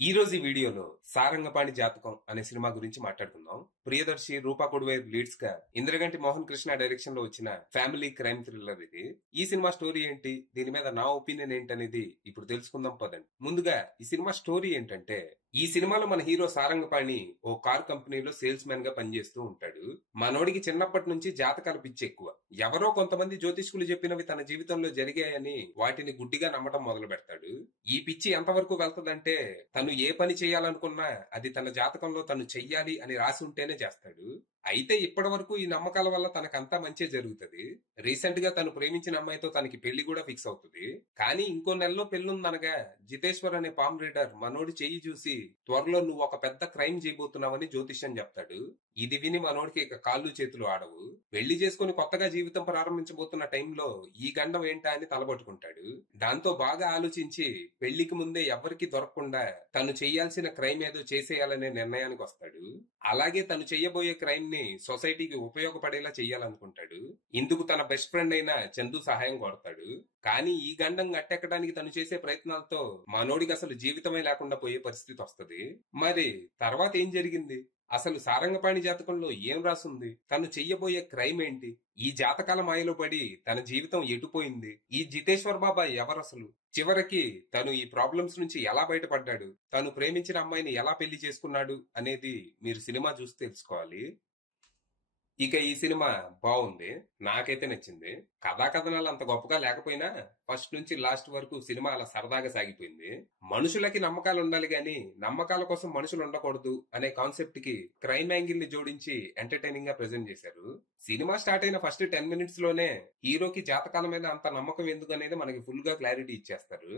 ఈ రోజు ఈ వీడియోలో సారంగపాణి జాతకం అనే సినిమా గురించి మాట్లాడుకుందాం. ప్రియదర్శి, రూపా కొడువేర్ లీడ్స్ గా ఇంద్రగంటి మోహన్ కృష్ణ డైరెక్షన్ లో వచ్చిన ఫ్యామిలీ క్రైమ్ థ్రిల్లర్ ఇది. ఈ సినిమా స్టోరీ ఏంటి, దీని మీద నా ఒపీనియన్ ఏంటనేది ఇప్పుడు తెలుసుకుందాం పదండి. ముందుగా ఈ సినిమా స్టోరీ ఏంటంటే, ఈ సినిమాలో మన హీరో సారంగపాణి ఓ కార్ కంపెనీలో సేల్స్ మ్యాన్ గా పనిచేస్తూ ఉంటాడు. మనోడికి చిన్నప్పటి నుంచి జాతకాల పిచ్చి ఎక్కువ. ఎవరో కొంతమంది జ్యోతిష్కులు చెప్పినవి తన జీవితంలో జరిగాయని వాటిని గుడ్డిగా నమ్మటం మొదలు పెడతాడు. ఈ పిచ్చి ఎంతవరకు వెళ్తదంటే, తను ఏ పని చేయాలనుకున్నా అది తన జాతకంలో తను చెయ్యాలి అని రాసి ఉంటేనే చేస్తాడు. అయితే ఇప్పటి వరకు ఈ నమ్మకాల వల్ల తనకంతా మంచి జరుగుతుంది. రీసెంట్ గా తను ప్రేమించిన అమ్మాయితో తనకి పెళ్లి కూడా ఫిక్స్ అవుతుంది. కానీ ఇంకో నెలలో పెళ్లుందనగా జితేశ్వర్ అనే పామ్ రీడర్ మనోడి చెయ్యి చూసి త్వరలో నువ్వు ఒక పెద్ద క్రైమ్ చేయబోతున్నావని జ్యోతిష్యం చెప్తాడు. ఇది విని మనోడికి ఇక కాళ్ళు చేతులు ఆడవు. పెళ్లి చేసుకుని కొత్తగా జీవితం ప్రారంభించబోతున్న టైంలో ఈ గండం ఏంటా అని తలబట్టుకుంటాడు. దాంతో బాగా ఆలోచించి పెళ్లికి ముందే ఎవరికి దొరకకుండా తను చేయాల్సిన క్రైమ్ ఏదో చేసేయాలనే నిర్ణయానికి వస్తాడు. అలాగే తను చెయ్యబోయే క్రైమ్ ని సొసైటీకి ఉపయోగపడేలా చెయ్యాలనుకుంటాడు. ఇందుకు తన బెస్ట్ ఫ్రెండ్ అయిన చందు సహాయం కోరతాడు. కానీ ఈ గండం గట్టెక్కడానికి తను చేసే ప్రయత్నాలతో మనోడికి అసలు జీవితమే లేకుండా పోయే పరిస్థితి వస్తుంది. మరి తర్వాత ఏం జరిగింది, అసలు సారంగపాణి జాతకంలో ఏం రాసుంది, తను చెయ్యబోయే క్రైమ్ ఏంటి, ఈ జాతకాల మాయలో పడి తన జీవితం ఎటుపోయింది, ఈ జితేశ్వర్ బాబా ఎవరసలు, చివరికి తను ఈ ప్రాబ్లమ్స్ నుంచి ఎలా బయటపడ్డాడు, తను ప్రేమించిన అమ్మాయిని ఎలా పెళ్లి చేసుకున్నాడు అనేది మీరు సినిమా చూసి తెలుసుకోవాలి. ఇక ఈ సినిమా బాగుంది, నాకైతే నచ్చింది. కథా కథనాలు అంత గొప్పగా లేకపోయినా ఫస్ట్ నుంచి లాస్ట్ వరకు సినిమా అలా సరదాగా సాగిపోయింది. మనుషులకి నమ్మకాలు ఉండాలి గాని నమ్మకాల కోసం మనుషులు ఉండకూడదు అనే కాన్సెప్ట్ కి క్రైమ్ యాంగిల్ ని జోడించి ఎంటర్టైనింగ్ గా ప్రెజెంట్ చేశారు. సినిమా స్టార్ట్ అయిన ఫస్ట్ 10 minutes లోనే హీరోకి జాతకాల మీద అంత నమ్మకం ఎందుకు అనేది మనకి ఫుల్ గా క్లారిటీ ఇచ్చేస్తారు.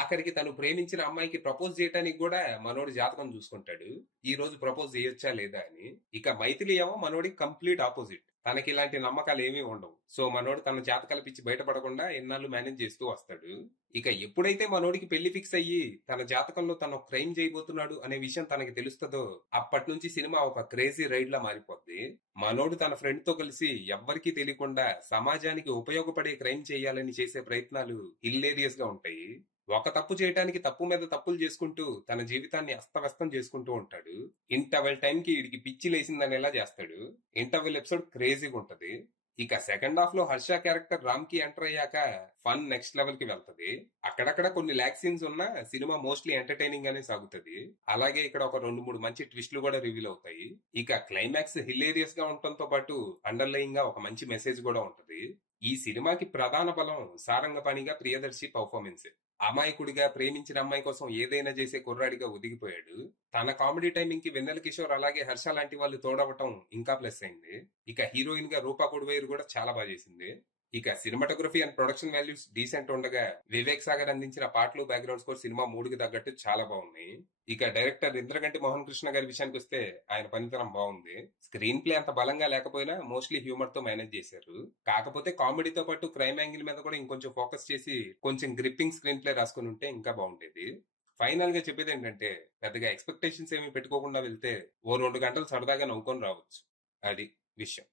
ఆఖరికి తను ప్రేమించిన అమ్మాయికి ప్రపోజ్ చేయడానికి కూడా మనోడి జాతకం చూసుకుంటాడు, ఈ రోజు ప్రపోజ్ చేయొచ్చా లేదా అని. ఇక మైథిలి ఏమో మనోడికి కంప్లీట్ ఆపోజిట్. తనకి ఇలాంటి నమ్మకాలు ఏమీ ఉండవు. సో మనోడు తన జాతకాల పిచ్చి బయటపడకుండా ఎన్నాళ్ళు మేనేజ్ చేస్తూ వస్తాడు. ఇక ఎప్పుడైతే మనోడికి పెళ్లి ఫిక్స్ అయ్యి తన జాతకంలో తను క్రైమ్ చేయబోతున్నాడు అనే విషయం తనకి తెలుస్తుందో అప్పటి నుంచి సినిమా ఒక క్రేజీ రైడ్ లా మారిపోద్ది. మనోడు తన ఫ్రెండ్ తో కలిసి ఎవ్వరికీ తెలియకుండా సమాజానికి ఉపయోగపడే క్రైమ్ చేయాలని చేసే ప్రయత్నాలు హిల్లేరియస్ గా ఉంటాయి. ఒక తప్పు చేయడానికి తప్పు మీద తప్పులు చేసుకుంటూ తన జీవితాన్ని అస్తవ్యస్తం చేసుకుంటూ ఉంటాడు. ఇంటర్వెల్ టైం కి వీడికి పిచ్చి లేసిందనేలా చేస్తాడు. ఇంటర్వెల్ ఎపిసోడ్ క్రేజీగా ఉంటది. ఇక సెకండ్ హాఫ్ లో హర్ష క్యారెక్టర్ రామ్ కి ఎంటర్ అయ్యాక ఫన్ నెక్స్ట్ లెవెల్ కి వెళ్తది. అక్కడక్కడ కొన్ని ల్యాక్ సీన్స్ ఉన్నా సినిమా మోస్ట్లీ ఎంటర్టైనింగ్ గానే సాగుతుంది. అలాగే ఇక్కడ ఒక 2-3 మంచి ట్విస్ట్లు కూడా రివీల్ అవుతాయి. ఇక క్లైమాక్స్ హిలేరియస్ గా ఉండటంతో పాటు అండర్లయింగ్ గా ఒక మంచి మెసేజ్ కూడా ఉంటది. ఈ సినిమాకి ప్రధాన బలం సారంగపాణిగా ప్రియదర్శి పర్ఫార్మెన్స్. అమాయకుడిగా ప్రేమించిన అమ్మాయి కోసం ఏదైనా చేసే కుర్రాడిగా ఒదిగిపోయాడు. తన కామెడీ టైమింగ్ కి వెన్నెల కిషోర్ అలాగే హర్ష లాంటి వాళ్ళు తోడవటం ఇంకా ప్లస్ అయింది. ఇక హీరోయిన్ గా రూపా కొడువేరు కూడా చాలా బాగా చేసింది. ఇక cinematography and production values decent ఉండగా వివేక్ సాగర్ అందించిన పాటలు, బ్యాక్గ్రౌండ్ స్కోర్ సినిమా మూడుకి తగ్గట్టు చాలా బాగున్నాయి. ఇక డైరెక్టర్ ఇంద్రగంటి మోహన్ కృష్ణ గారి విషయానికి వస్తే ఆయన పనితనం బాగుంది. స్క్రీన్ ప్లే అంత బలంగా లేకపోయినా మోస్ట్లీ హ్యూమర్ తో మేనేజ్ చేశారు. కాకపోతే కామెడీతో పాటు క్రైమ్ యాంగిల్ మీద కూడా ఇంకొంచెం ఫోకస్ చేసి కొంచెం గ్రిప్పింగ్ స్క్రీన్ ప్లే రాసుకుని ఉంటే ఇంకా బాగుండేది. ఫైనల్ గా చెప్పేది ఏంటంటే, పెద్దగా ఎక్స్పెక్టేషన్స్ ఏమి పెట్టుకోకుండా వెళ్తే ఓ 2 గంటలు సరదాగా నవ్వుకొని రావచ్చు. అది విషయం.